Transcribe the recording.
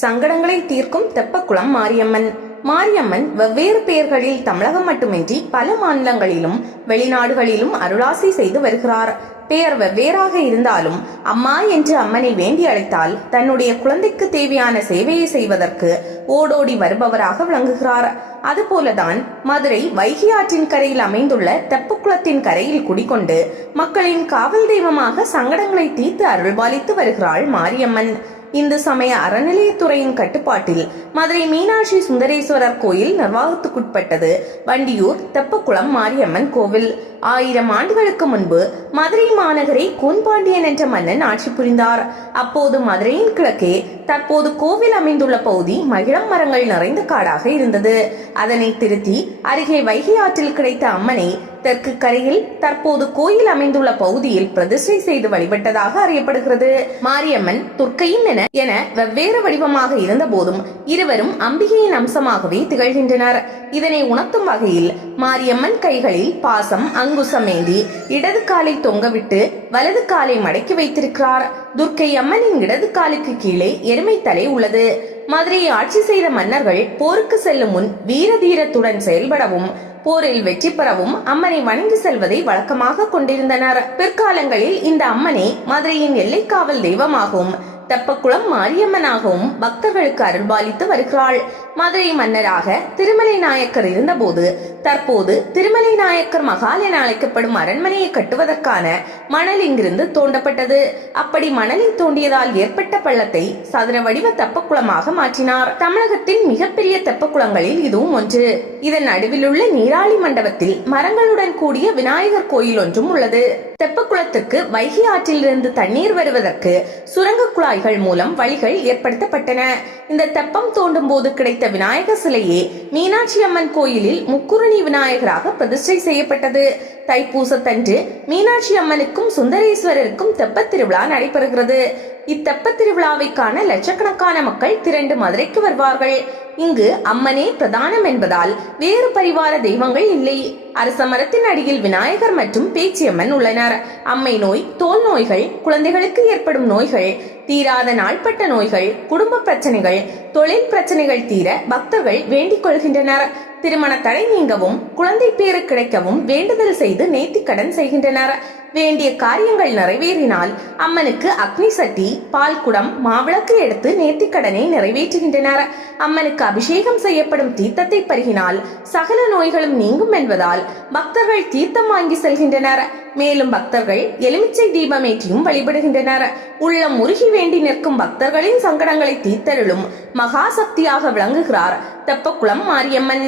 சங்கடங்களை தீர்க்கும் தெப்பக்குளம் மாரியம்மன். மாரியம்மன் வெவ்வேறு பெயர்களில் தமிழகம் மட்டுமின்றி பல மாநிலங்களிலும் வெளிநாடுகளிலும் அருளாசி செய்து வருகிறார். பெயர் வெவ்வேறாக இருந்தாலும் அம்மா என்று அம்மனை வேண்டி அழைத்தால் தன்னுடைய குழந்தைக்கு தேவையான சேவையை செய்வதற்கு ஓடோடி வருபவராக விளங்குகிறார். அதுபோலதான் மதுரை வைகை ஆற்றின் கரையில் அமைந்துள்ள தெப்பக்குளத்தின் கரையில் குடிகொண்டு மக்களின் காவல் தெய்வமாக சங்கடங்களை தீர்த்து அருள்பாலித்து வருகிறாள் மாரியம்மன். இந்து சமய அறநிலையத்துறையின் கட்டுப்பாட்டில் மதுரை மீனாட்சி சுந்தரேஸ்வரர் கோயில் நிர்வாகத்துக்குட்பட்டது வண்டியூர் தெப்பக்குளம் மாரியம்மன் கோவில். 1000 ஆண்டுகளுக்கு முன்பு மதுரை மாநகரை கூன்பாண்டியன் என்ற மன்னன் ஆட்சி புரிந்தார். அப்போது மதுரையின் கிழக்கே தற்போது கோவில் அமைந்துள்ள பகுதி மகிழம் மரங்கள் நிறைந்த காடாக இருந்தது. அதனை திருத்தி அருகே வைகை ஆற்றில் கிடைத்த அம்மனை தெற்கு கரையில் தற்போது கோயில் அமைந்துள்ள பகுதியில் பிரதிஷ்டை செய்து வழிபட்டதாக அறியப்படுகிறது. மாரியம்மன் துர்க்கையின் என வெவ்வேறு வடிவமாக இருந்த போதும் இருவரும் அம்பிகையின் அம்சமாகவே திகழ்கின்றனர். இதனை உணர்த்தும் வகையில் மாரியம்மன் கைகளில் பாசம் அங்குசம் ஏந்தி இடது காலை தொங்கவிட்டு வலது காலை மடக்கி வைத்திருக்கிறார். துர்க்கை அம்மனின் இடது காலுக்கு கீழே எருமை தலை உள்ளது. மதுரையை ஆட்சி செய்த மன்னர்கள் போருக்கு செல்லும் முன் வீர தீரத்துடன் செயல்படவும் போரில் வெற்றி பெறவும் அம்மனை வணங்கி செல்வதை வழக்கமாக கொண்டிருந்தனர். பிற்காலங்களில் இந்த அம்மனை மதுரையின் எல்லைக்காவல் தெய்வமாகவும் தெப்பக்குளம் மாரியம்மனாகவும் பக்தர்களுக்கு அருள்பாலித்து வருகிறாள். மதுரை மன்னராக திருமலை நாயக்கர் இருந்தபோது தற்போது திருமலை நாயக்கர் மகால் என அழைக்கப்படும் அரண்மனையை கட்டுவதற்கான மணல் இங்கிருந்து தோண்டப்பட்டது. அப்படி மணலை தோண்டியதால் ஏற்பட்ட பள்ளத்தை சதுர வடிவ தெப்பக்குளமாக மாற்றினார். தமிழகத்தின் மிகப்பெரிய தெப்பக்குளங்களில் இதுவும் ஒன்று. இதன் நடுவில் உள்ள நீராளி மண்டபத்தில் மரங்களுடன் கூடிய விநாயகர் கோயில் ஒன்றும் உள்ளது. தெப்பக்குளத்துக்கு வைகை ஆற்றிலிருந்து தண்ணீர் வருவதற்கு சுரங்க குழாய்கள் மூலம் வழிகள் ஏற்படுத்தப்பட்டன. இந்த தெப்பம் தோண்டும் போது கிடைத்த விநாயகர் சிலையே மீனாட்சி அம்மன் கோயிலில் முக்குருணி விநாயகராக பிரதிஷ்டை செய்யப்பட்டது. தைப்பூசத்தன்று மீனாட்சி அம்மனுக்கும் சுந்தரேஸ்வரருக்கும் தெப்பத் திருவிழா நடைபெறுகிறது. இத்தெப்ப திருவிழாவை காண லட்சக்கணக்கான மக்கள் திரண்டு மதுரைக்கு வருவார்கள். இங்கு அம்மனே பிரதானம் என்பதால் வேறு பரிவார தெய்வங்கள் இல்லை. அரச மரத்தின் அடியில் விநாயகர் மற்றும் பேச்சியம்மன் உள்ளனர். அம்மை நோய், தோல் நோய்கள், குழந்தைகளுக்கு ஏற்படும் நோய்கள், தீராத நாள்பட்ட நோய்கள், குடும்ப பிரச்சனைகள், தொழில் பிரச்சனைகள் தீர பக்தர்கள் வேண்டிக் கொள்கின்றனர். திருமண தடை நீங்கவும் குழந்தை பேறு கிடைக்கவும் வேண்டுதல் செய்து நேர்த்திக்கடன் செய்கின்றனர். வேண்டிய காரியங்கள் நிறைவேறினால் அம்மனுக்கு அக்னி சட்டி, பால் குடம், மாவிளக்கு எடுத்து நேர்த்திக்கடனை நிறைவேற்றுகின்றனர். அம்மனுக்கு அபிஷேகம் செய்யப்படும் தீர்த்தத்தை பருகினால் சகல நோய்களும் நீங்கும் என்பதால் பக்தர்கள் தீர்த்தம் வாங்கி செல்கின்றனர். மேலும் பக்தர்கள் எலுமிச்சை தீபமேற்றியும் வழிபடுகின்றனர். உள்ளம் உருகி வேண்டி நிற்கும் பக்தர்களின் சங்கடங்களை தீர்த்தருளும் மகா சக்தியாக விளங்குகிறார் தெப்பக்குளம் மாரியம்மன்.